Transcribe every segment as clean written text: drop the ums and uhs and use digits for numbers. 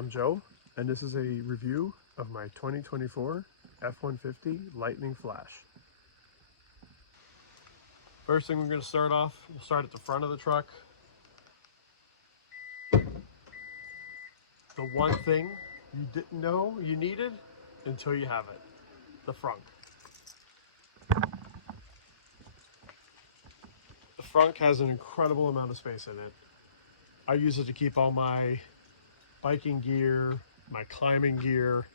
I'm Joe, and this is a review of my 2024 F150 Lightning Flash. First thing we're going to start off, we'll start at the front of the truck. The one thing you didn't know you needed until you have it, the frunk. The frunk has an incredible amount of space in it. I use it to keep all my biking gear, my climbing gear,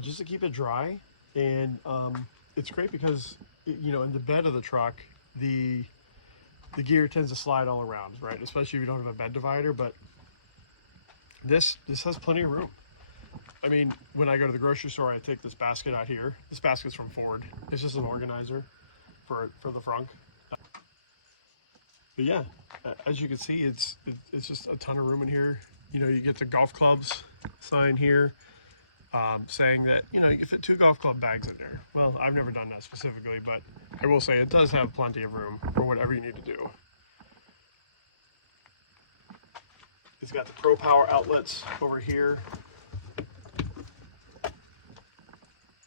just to keep it dry. And it's great because, you know, in the bed of the truck, the gear tends to slide all around, right? Especially if you don't have a bed divider, but this has plenty of room. I mean, when I go to the grocery store, I take this basket out here. This basket's from Ford. It's just an organizer for the frunk. But yeah, as you can see, it's just a ton of room in here. You know, you get the golf clubs sign here saying that, you know, you can fit 2 golf club bags in there. Well, I've never done that specifically, but I will say it does have plenty of room for whatever you need to do. It's got the Pro Power outlets over here.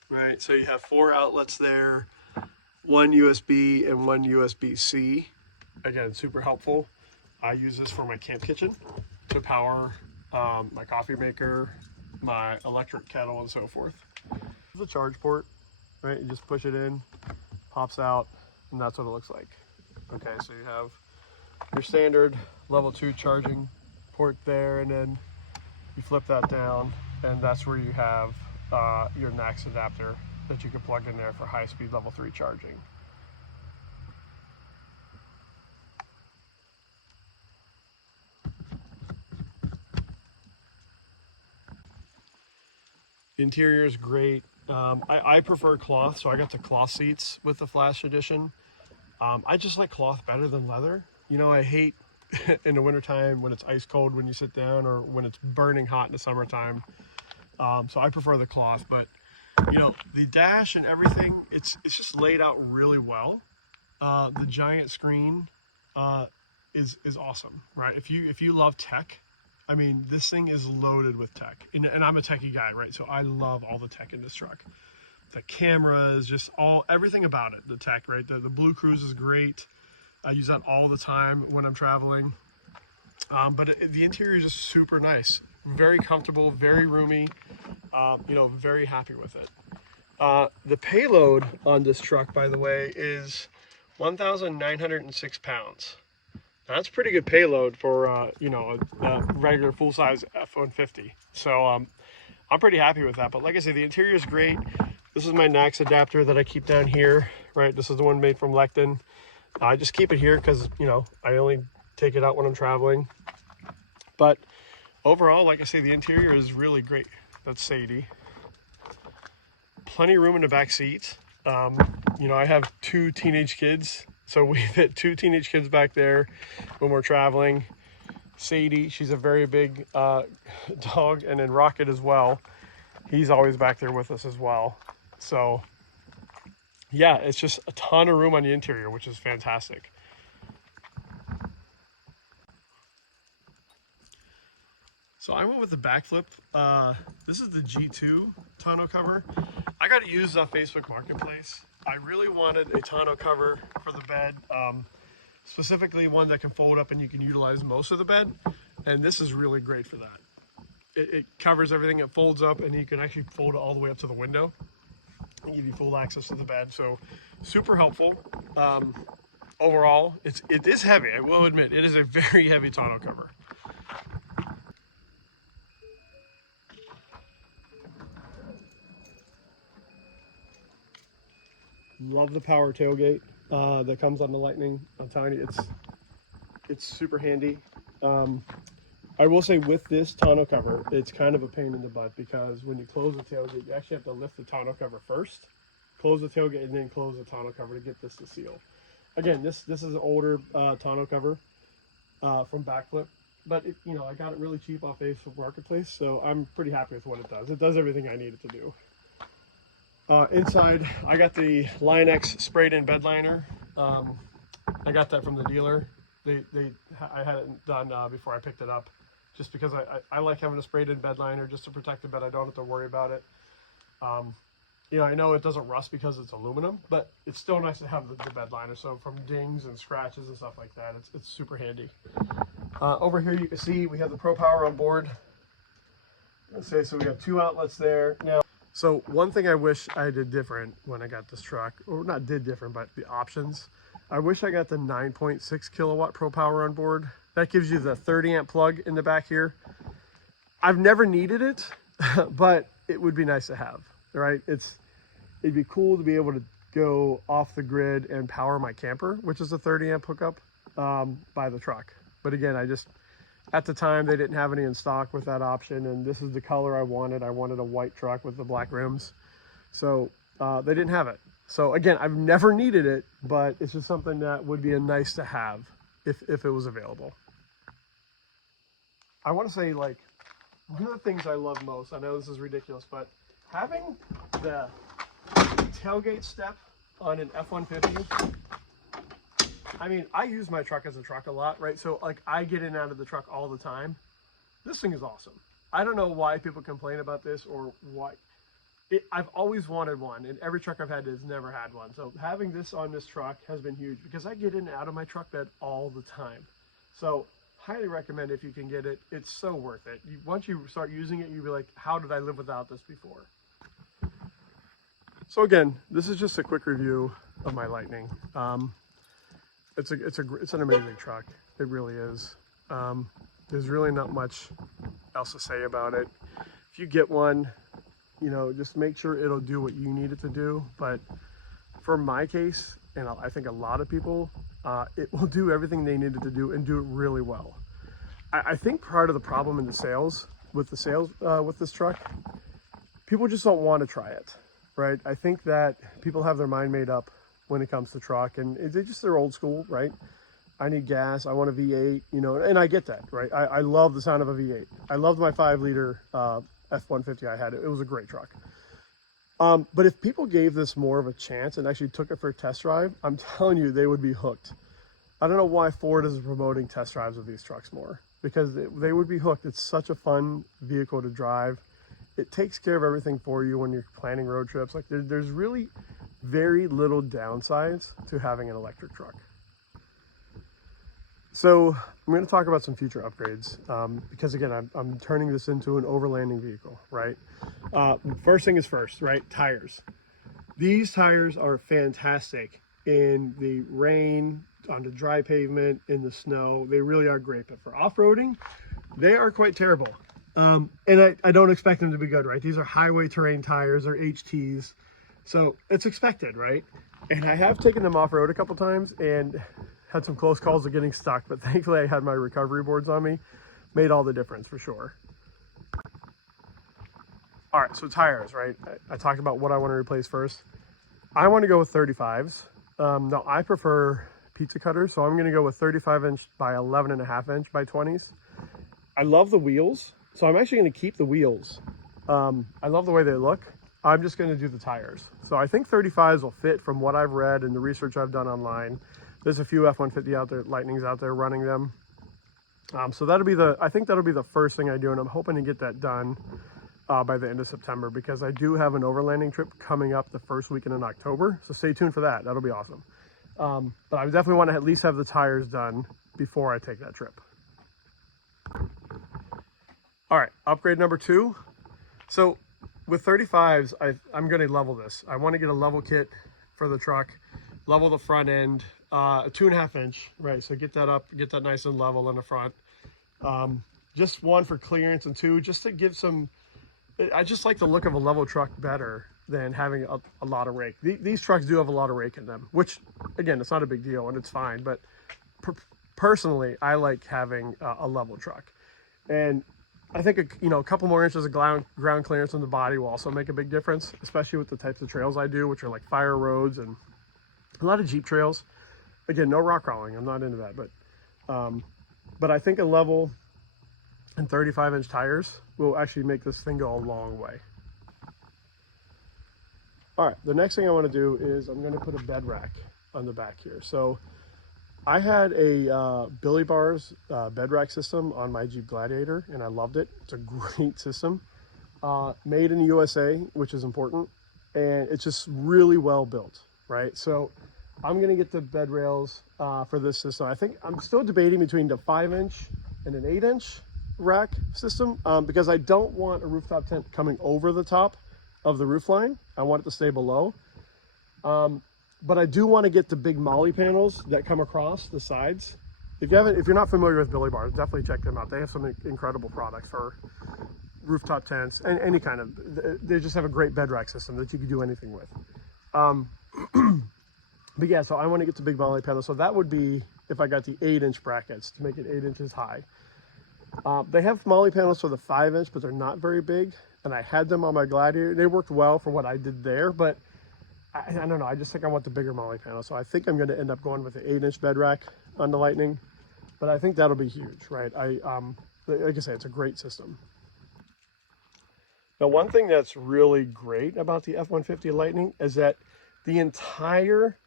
Right, so you have 4 outlets there, 1 USB and 1 USB-C. Again, super helpful. I use this for my camp kitchen to power my coffee maker, my electric kettle, and so forth. The charge port, right? You just push it in, pops out, and that's what it looks like. Okay, so you have your standard level 2 charging port there, and then you flip that down, and that's where you have your NAX adapter that you can plug in there for high-speed level 3 charging. The interior is great. I prefer cloth, so I got the cloth seats with the Flash Edition. I just like cloth better than leather. You know, I hate in the wintertime when it's ice cold when you sit down, or when it's burning hot in the summertime. So I prefer the cloth, but you know, the dash and everything, it's just laid out really well. The giant screen is awesome, right? If you love tech, I mean, this thing is loaded with tech, and I'm a techie guy, right? So I love all the tech in this truck. The cameras, just everything about it, the tech, right? The Blue Cruise is great. I use that all the time when I'm traveling. But the interior is just super nice, very comfortable, very roomy. You know, very happy with it. The payload on this truck, by the way, is 1,906 pounds. That's pretty good payload for, you know, a regular full-size F-150. So I'm pretty happy with that. But like I said, the interior is great. This is my NAX adapter that I keep down here, right? This is the one made from Lecton. I just keep it here because, you know, I only take it out when I'm traveling. But overall, like I say, the interior is really great. That's Sadie. Plenty of room in the back seat. You know, I have 2 teenage kids, so we fit 2 teenage kids back there when we're traveling. Sadie, she's a very big dog, and then Rocket as well. He's always back there with us as well. So yeah, it's just a ton of room on the interior, which is fantastic. So I went with the backflip. This is the G2 tonneau cover. I got it used on Facebook Marketplace. I really wanted a tonneau cover for the bed, specifically one that can fold up and you can utilize most of the bed. And this is really great for that. It covers everything, it folds up, and you can actually fold it all the way up to the window and give you full access to the bed. So super helpful. Overall, it is heavy. I will admit, it is a very heavy tonneau cover. Love the power tailgate that comes on the Lightning. I'm telling you, it's super handy. I will say with this tonneau cover, it's kind of a pain in the butt because when you close the tailgate, you actually have to lift the tonneau cover first, close the tailgate, and then close the tonneau cover to get this to seal. Again, this is an older tonneau cover from Backflip, but you know, I got it really cheap off Facebook Marketplace, so I'm pretty happy with what it does. It does everything I need it to do. Inside, I got the Line-X sprayed-in bed liner. I got that from the dealer. I had it done before I picked it up. just because I like having a sprayed in bed liner just to protect the bed. I don't have to worry about it. You know, I know it doesn't rust because it's aluminum, but it's still nice to have the bed liner. So from dings and scratches and stuff like that, it's super handy. Over here you can see we have the Pro Power on board. Let's say, so we have 2 outlets there. Now, so one thing I wish I did different when I got this truck, or not did different, but the options. I wish I got the 9.6 kilowatt Pro Power on board. That gives you the 30 amp plug in the back here. I've never needed it, but it would be nice to have, right? It'd be cool to be able to go off the grid and power my camper, which is a 30 amp hookup by the truck. But again, at the time they didn't have any in stock with that option, and this is the color I wanted. I wanted a white truck with the black rims. So they didn't have it. So again, I've never needed it, but it's just something that would be a nice to have if it was available. I want to say, like, one of the things I love most, I know this is ridiculous, but having the tailgate step on an F-150, I mean, I use my truck as a truck a lot, right? So like I get in and out of the truck all the time. This thing is awesome. I don't know why people complain about this or why. I've always wanted one, and every truck I've had has never had one. So having this on this truck has been huge because I get in and out of my truck bed all the time. So highly recommend if you can get it. It's so worth it. Once you start using it, you'll be like, how did I live without this before? So again, this is just a quick review of my Lightning. It's an amazing truck. It really is. There's really not much else to say about it. If you get one, you know, just make sure it'll do what you need it to do. But for my case, and I think a lot of people, it will do everything they need it to do and do it really well. I think part of the problem in the sales with this truck, people just don't want to try it, right? I think that people have their mind made up when it comes to truck, and they're old school, right? I need gas, I want a V8, you know, and I get that, right? I love the sound of a V8. I loved my 5-liter F-150 I had. It was a great truck. But if people gave this more of a chance and actually took it for a test drive, I'm telling you, they would be hooked. I don't know why Ford is promoting test drives of these trucks more, because they would be hooked. It's such a fun vehicle to drive. It takes care of everything for you when you're planning road trips. Like there's really very little downsides to having an electric truck. So I'm going to talk about some future upgrades because again, I'm turning this into an overlanding vehicle, right? First thing is first, right? Tires. These tires are fantastic in the rain, on the dry pavement, in the snow. They really are great, but for off-roading, they are quite terrible. And I don't expect them to be good, right? These are highway terrain tires or HTs. So it's expected, right? And I have taken them off-road a couple times and had some close calls of getting stuck, but thankfully I had my recovery boards on me. Made all the difference for sure. All right, so tires, right? I talked about what I want to replace first. I want to go with 35s. Now I prefer pizza cutters, so I'm going to go with 35-inch by 11.5-inch by 20s. I love the wheels, so I'm actually going to keep the wheels. I love the way they look. I'm just going to do the tires. So I think 35s will fit from what I've read and the research I've done online. There's a few F-150 out there, Lightnings out there running them. So I think that'll be the first thing I do, and I'm hoping to get that done by the end of September, because I do have an overlanding trip coming up the first weekend in October. So stay tuned for that. That'll be awesome. But I definitely want to at least have the tires done before I take that trip. All right, upgrade number 2. So with 35s, I'm going to level this. I want to get a level kit for the truck, level the front end, a 2.5-inch, right? So get that up, get that nice and level in the front. Just one for clearance, and 2, just to give some, I just like the look of a level truck better than having a lot of rake. These trucks do have a lot of rake in them, which again, it's not a big deal and it's fine, but personally, I like having a level truck. And I think a couple more inches of ground clearance on the body will also make a big difference, especially with the types of trails I do, which are like fire roads and a lot of Jeep trails. Again, no rock crawling, I'm not into that, but I think a level and 35-inch tires will actually make this thing go a long way. All right, the next thing I want to do is I'm going to put a bed rack on the back here. So I had a Billy Bars bed rack system on my Jeep Gladiator, and I loved it. It's a great system. Made in the USA, which is important, and it's just really well built, right? So I'm gonna get the bed rails for this system. I think I'm still debating between the 5-inch and an 8-inch rack system because I don't want a rooftop tent coming over the top of the roof line. I want it to stay below. But I do want to get the big molly panels that come across the sides. If you're not familiar with Billy Bars, definitely check them out. They have some incredible products for rooftop tents and any kind of. They just have a great bed rack system that you can do anything with. But yeah, so I want to get the big molly panels. So that would be if I got the 8-inch brackets to make it 8 inches high. They have molly panels for the 5-inch, but they're not very big. And I had them on my Gladiator. They worked well for what I did there, but I don't know. I just think I want the bigger molly panel. So I think I'm going to end up going with the 8-inch bed rack on the Lightning, but I think that'll be huge, right? Like I say, it's a great system. Now, one thing that's really great about the F-150 Lightning is that the entire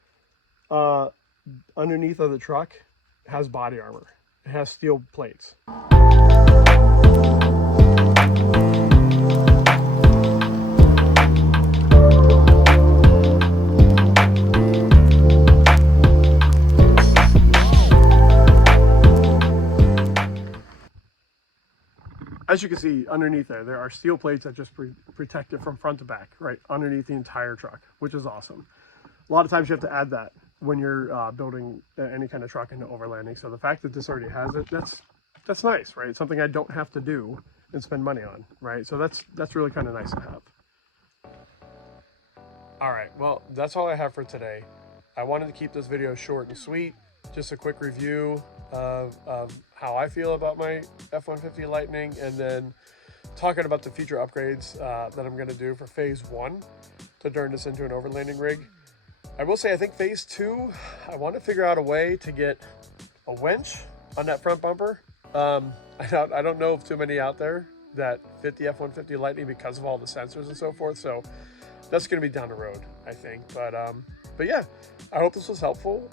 underneath of the truck has body armor. It has steel plates. As you can see underneath there are steel plates that just protect it from front to back, right, underneath the entire truck, which is awesome. A lot of times you have to add that when you're building any kind of truck into overlanding. So the fact that this already has it, that's nice, right? It's something I don't have to do and spend money on, right? So that's really kind of nice to have. All right, well, that's all I have for today. I wanted to keep this video short and sweet, just a quick review of how I feel about my F-150 Lightning, and then talking about the future upgrades that I'm going to do for phase 1 to turn this into an overlanding rig. I will say, I think phase 2, I want to figure out a way to get a winch on that front bumper. I don't know of too many out there that fit the F-150 Lightning because of all the sensors and so forth. So that's going to be down the road, I think. But yeah, I hope this was helpful.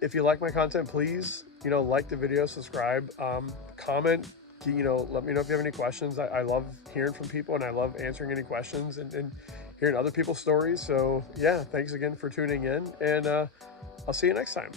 If you like my content, please, like the video, subscribe, comment, let me know if you have any questions. I love hearing from people, and I love answering any questions and hearing other people's stories. So yeah, thanks again for tuning in, and I'll see you next time.